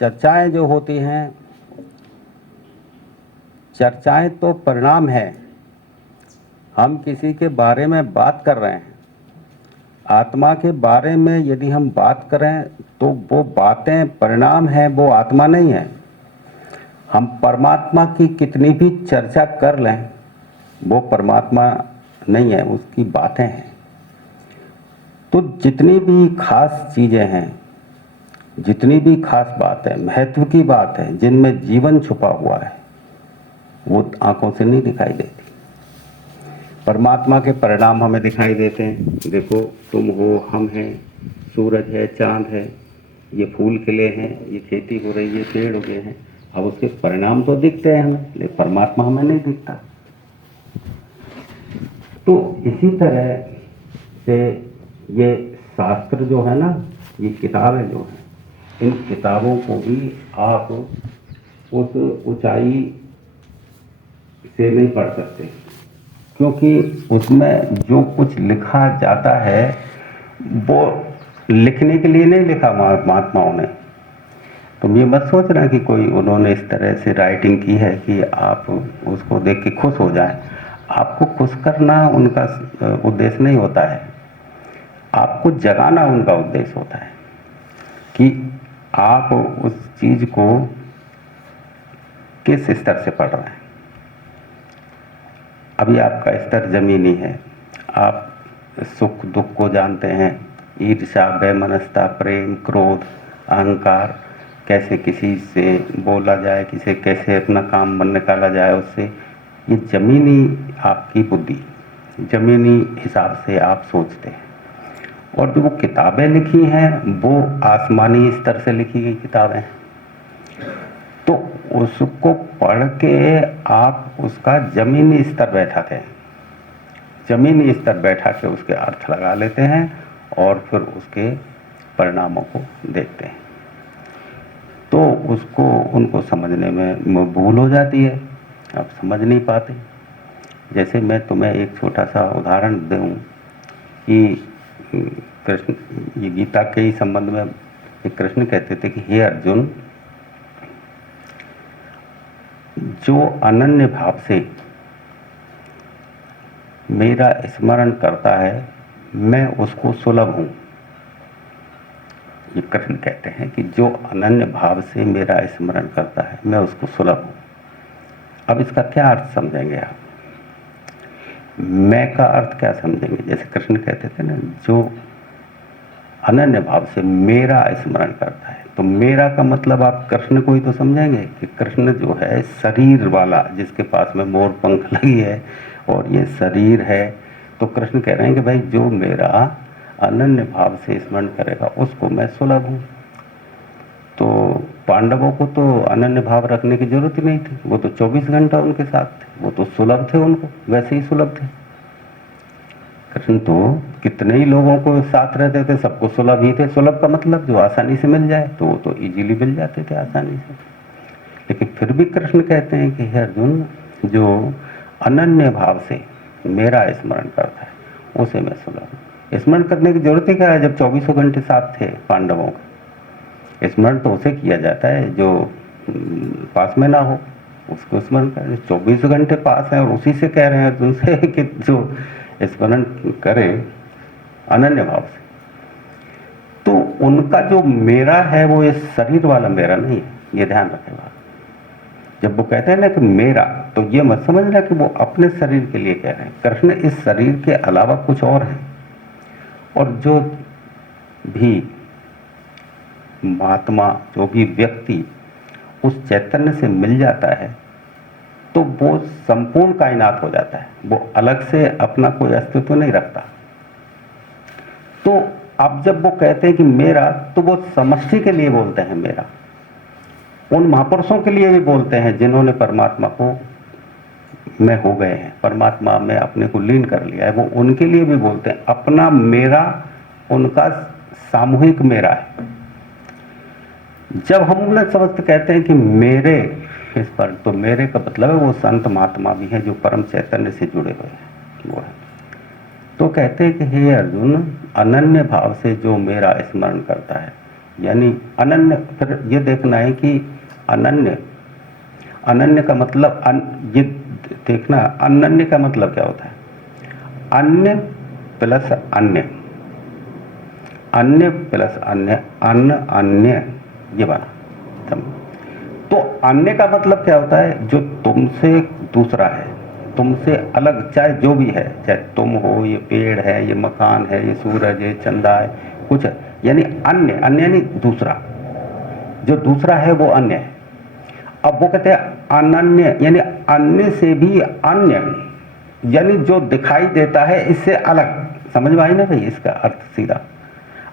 चर्चाएं जो होती हैं, चर्चाएं तो परिणाम है। हम किसी के बारे में बात कर रहे हैं, आत्मा के बारे में यदि हम बात करें तो वो बातें परिणाम है, वो आत्मा नहीं है। हम परमात्मा की कितनी भी चर्चा कर लें, वो परमात्मा नहीं है, उसकी बातें हैं। तो जितनी भी खास चीजें हैं, जितनी भी खास बात है, महत्व की बात है, जिनमें जीवन छुपा हुआ है, वो आंखों से नहीं दिखाई देती। परमात्मा के परिणाम हमें दिखाई देते हैं। देखो, तुम हो, हम हैं, सूरज है, चांद है, ये फूल खिले हैं, ये खेती हो रही है, पेड़ उगे हैं। अब उसके परिणाम तो दिखते हैं हमें, लेकिन परमात्मा हमें नहीं दिखता। तो इसी तरह से ये शास्त्र जो है ना, ये किताबें जो हैं, इन किताबों को भी आप उस ऊंचाई से नहीं पढ़ सकते, क्योंकि उसमें जो कुछ लिखा जाता है वो लिखने के लिए नहीं लिखा महात्माओं ने। तुम ये मत सोचना कि कोई उन्होंने इस तरह से राइटिंग की है कि आप उसको देख के खुश हो जाएं। आपको खुश करना उनका उद्देश्य नहीं होता है, आपको जगाना उनका उद्देश्य होता है कि आप उस चीज को किस स्तर से पढ़ रहे हैं। अभी आपका स्तर जमीनी है, आप सुख दुख को जानते हैं, ईर्ष्या, वैमनस्यता, प्रेम, क्रोध, अहंकार, कैसे किसी से बोला जाए, किसे कैसे अपना काम निकाला जाए उससे, ये जमीनी आपकी बुद्धि, जमीनी हिसाब से आप सोचते हैं। और जो वो किताबें लिखी हैं वो आसमानी स्तर से लिखी गई किताबें हैं। तो उसको पढ़ के आप उसका जमीनी स्तर बैठाते हैं, जमीनी स्तर बैठा के उसके अर्थ लगा लेते हैं और फिर उसके परिणामों को देखते हैं। तो उसको उनको समझने में भूल हो जाती है, आप समझ नहीं पाते। जैसे मैं तुम्हें एक छोटा सा उदाहरण दूं कि कृष्ण, ये गीता के ही संबंध में, कृष्ण कहते थे कि हे अर्जुन, जो अनन्य भाव से मेरा स्मरण करता है मैं उसको सुलभ हूं। ये कृष्ण कहते हैं कि जो अनन्य भाव से मेरा स्मरण करता है मैं उसको सुलभ हूं। अब इसका क्या अर्थ समझेंगे आप? मैं का अर्थ क्या समझेंगे? जैसे कृष्ण कहते थे ना, जो अनन्य भाव से मेरा स्मरण करता है, तो मेरा का मतलब आप कृष्ण को ही तो समझेंगे कि कृष्ण जो है शरीर वाला, जिसके पास में मोर पंख लगी है और ये शरीर है। तो कृष्ण कह रहे हैं कि भाई जो मेरा अनन्य भाव से स्मरण करेगा उसको मैं सुलभ हूं। तो पांडवों को तो अनन्य भाव रखने की जरूरत ही नहीं थी, वो तो 24 घंटा उनके साथ थे, वो तो सुलभ थे, उनको वैसे ही सुलभ थे। कृष्ण तो कितने ही लोगों को साथ रहते थे, सबको सुलभ ही थे। सुलभ का मतलब जो आसानी से मिल जाए, तो वो तो इजीली मिल जाते थे आसानी से। लेकिन फिर भी कृष्ण कहते हैं कि हे अर्जुन, जो अनन्य भाव से मेरा स्मरण करता है उसे मैं सुलभ हूं। स्मरण करने की जरूरत ही क्या है जब 24 घंटे साथ थे पांडवों का? स्मरण तो उसे किया जाता है जो पास में ना हो, उसको स्मरण कर। 24 घंटे पास है और उसी से कह रहे हैं अर्जुन से कि जो स्मरण करे अनन्य भाव से। तो उनका जो मेरा है वो ये शरीर वाला मेरा नहीं है, ये ध्यान रखेगा। जब वो कहते हैं ना कि मेरा, तो ये मत समझना कि वो अपने शरीर के लिए कह रहे हैं। कृष्ण इस शरीर के अलावा कुछ और है। और जो भी महात्मा, जो भी व्यक्ति उस चैतन्य से मिल जाता है तो वो संपूर्ण कायनात हो जाता है, वो अलग से अपना कोई अस्तित्व नहीं रखता। तो अब जब वो कहते हैं कि मेरा, तो वो समष्टि के लिए बोलते हैं मेरा। उन महापुरुषों के लिए भी बोलते हैं जिन्होंने परमात्मा को में हो गए हैं, परमात्मा में अपने को लीन कर लिया है, वो उनके लिए भी बोलते हैं। अपना मेरा उनका सामूहिक मेरा है। जब हम लोग समझते कहते हैं कि मेरे इस पर, तो मेरे का मतलब है वो संत महात्मा भी है जो परम चैतन्य से जुड़े हुए हैं, वो है। तो कहते हैं कि हे अर्जुन, अनन्य भाव से जो मेरा स्मरण करता है यानी अनन्य। फिर ये देखना है कि अनन्य, अनन्य का मतलब ये देखना, अनन्य का मतलब क्या होता है? अन्य प्लस अन्य, अन्य प्लस अन्य, अन्न अन्य, ये बना। तो अन्य का मतलब क्या होता है? जो तुमसे दूसरा है, तुमसे अलग, चाहे जो भी है, चाहे तुम हो, ये पेड़ है, ये मकान है, ये सूरज है, चंदा है, कुछ है, यानी अन्य। अन्य यानी दूसरा, जो दूसरा है वो अन्य है। अब वो कहते हैं अनन्य, यानी अन्य से भी अन्य, यानी जो दिखाई देता है इससे अलग। समझ में आई ना भाई इसका अर्थ सीधा?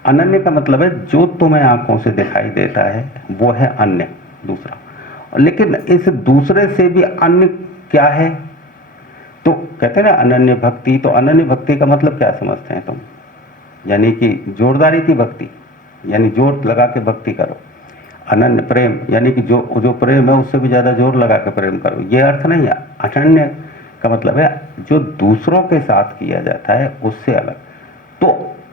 अनन्य का मतलब है जो तुम्हें आंखों से दिखाई देता है वो है अन्य, दूसरा। लेकिन इस दूसरे से भी अन्य क्या है? तो कहते हैं ना अनन्य भक्ति। तो अनन्य भक्ति का मतलब क्या समझते हैं तुम? यानी कि जोरदारी की भक्ति, यानी जोर लगा के भक्ति करो। अनन्य प्रेम, यानी कि जो जो प्रेम है उससे भी ज्यादा जोर लगा के प्रेम करो, ये अर्थ नहीं है। अनन्य का मतलब है जो दूसरों के साथ किया जाता है उससे अलग। तो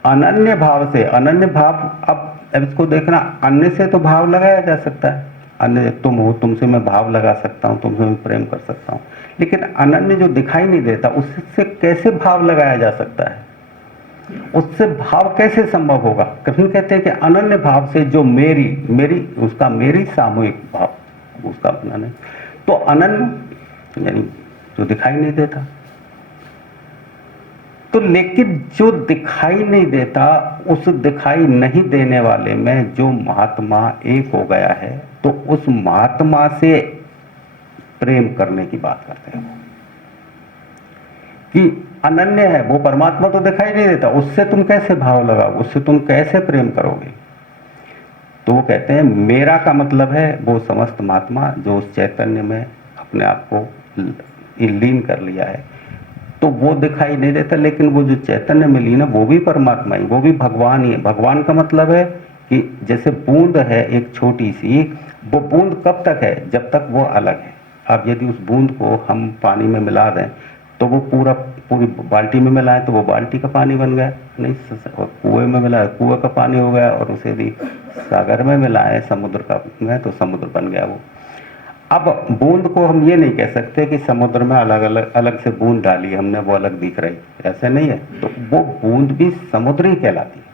अनन्य भाव से, अनन्य भाव, अब इसको देखना, अन्य से तो भाव लगाया जा सकता है। अन्य तुम हो, तुमसे मैं भाव लगा सकता हूं, तुमसे मैं प्रेम कर सकता हूं। लेकिन अनन्य जो दिखाई नहीं देता उससे कैसे भाव लगाया जा सकता है? उससे भाव कैसे संभव होगा? कृष्ण कहते हैं कि अनन्य भाव से जो मेरी, मेरी उसका, मेरी सामूहिक भाव उसका अपना नहीं। तो अनन्य यानी जो दिखाई नहीं देता। तो लेकिन जो दिखाई नहीं देता, उस दिखाई नहीं देने वाले में जो महात्मा एक हो गया है, तो उस महात्मा से प्रेम करने की बात करते हैं कि अनन्य है वो, परमात्मा तो दिखाई नहीं देता, उससे तुम कैसे भाव लगाओ, उससे तुम कैसे प्रेम करोगे? तो वो कहते हैं मेरा का मतलब है वो समस्त महात्मा जो उस चैतन्य में अपने आप को लीन कर लिया है। तो वो दिखाई नहीं देता, लेकिन वो जो चैतन्य में लीन है वो भी परमात्मा ही, वो भी भगवान ही है। भगवान का मतलब है कि जैसे बूंद है एक छोटी सी, वो बूंद कब तक है? जब तक वो अलग है। अब यदि उस बूंद को हम पानी में मिला दें तो वो पूरी बाल्टी में मिलाएं तो वो बाल्टी का पानी बन गया, नहीं कुएं में मिलाए कुएं का पानी हो गया, और उसे यदि सागर में मिलाएं समुद्र का में तो समुद्र बन गया वो। अब बूंद को हम ये नहीं कह सकते कि समुद्र में अलग अलग अलग से बूंद डाली हमने वो अलग दिख रही, ऐसे नहीं है। तो वो बूंद भी समुद्र ही कहलाती है।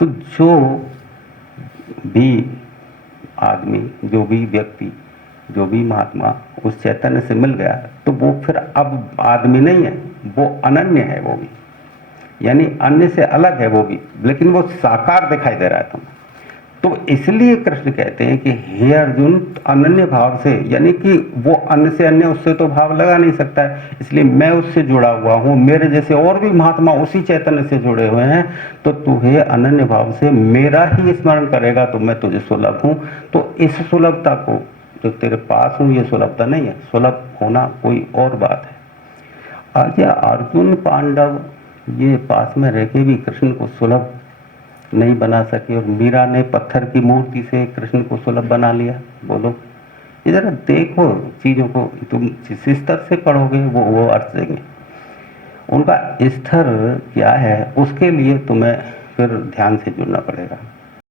तो जो भी आदमी, जो भी व्यक्ति, जो भी महात्मा उस चैतन्य से मिल गया तो वो फिर अब आदमी नहीं है, वो अनन्य है वो भी, यानी अन्य से अलग है वो भी, लेकिन वो साकार दिखाई दे रहा है तुम्हें। तो इसलिए कृष्ण कहते हैं कि हे अर्जुन, अनन्य भाव से, यानी कि वो अन्य से अन्य, उससे तो भाव लगा नहीं सकता है, इसलिए मैं उससे जुड़ा हुआ हूं, मेरे जैसे और भी महात्मा उसी चैतन्य से जुड़े हुए हैं। तो तू हे अनन्य भाव से मेरा ही स्मरण करेगा तो मैं तुझे सुलभ हूं। तो इस सुलभता को, जो तेरे पास हूं, ये सुलभता नहीं है, सुलभ होना कोई और बात है। आज अर्जुन पांडव ये पास में रह के भी कृष्ण को सुलभ नहीं बना सके, और मीरा ने पत्थर की मूर्ति से कृष्ण को सुलभ बना लिया। बोलो, ये जरा देखो चीजों को, तुम जिस स्तर से पढ़ोगे वो अर्थ देंगे। उनका स्तर क्या है उसके लिए तुम्हें फिर ध्यान से जुड़ना पड़ेगा।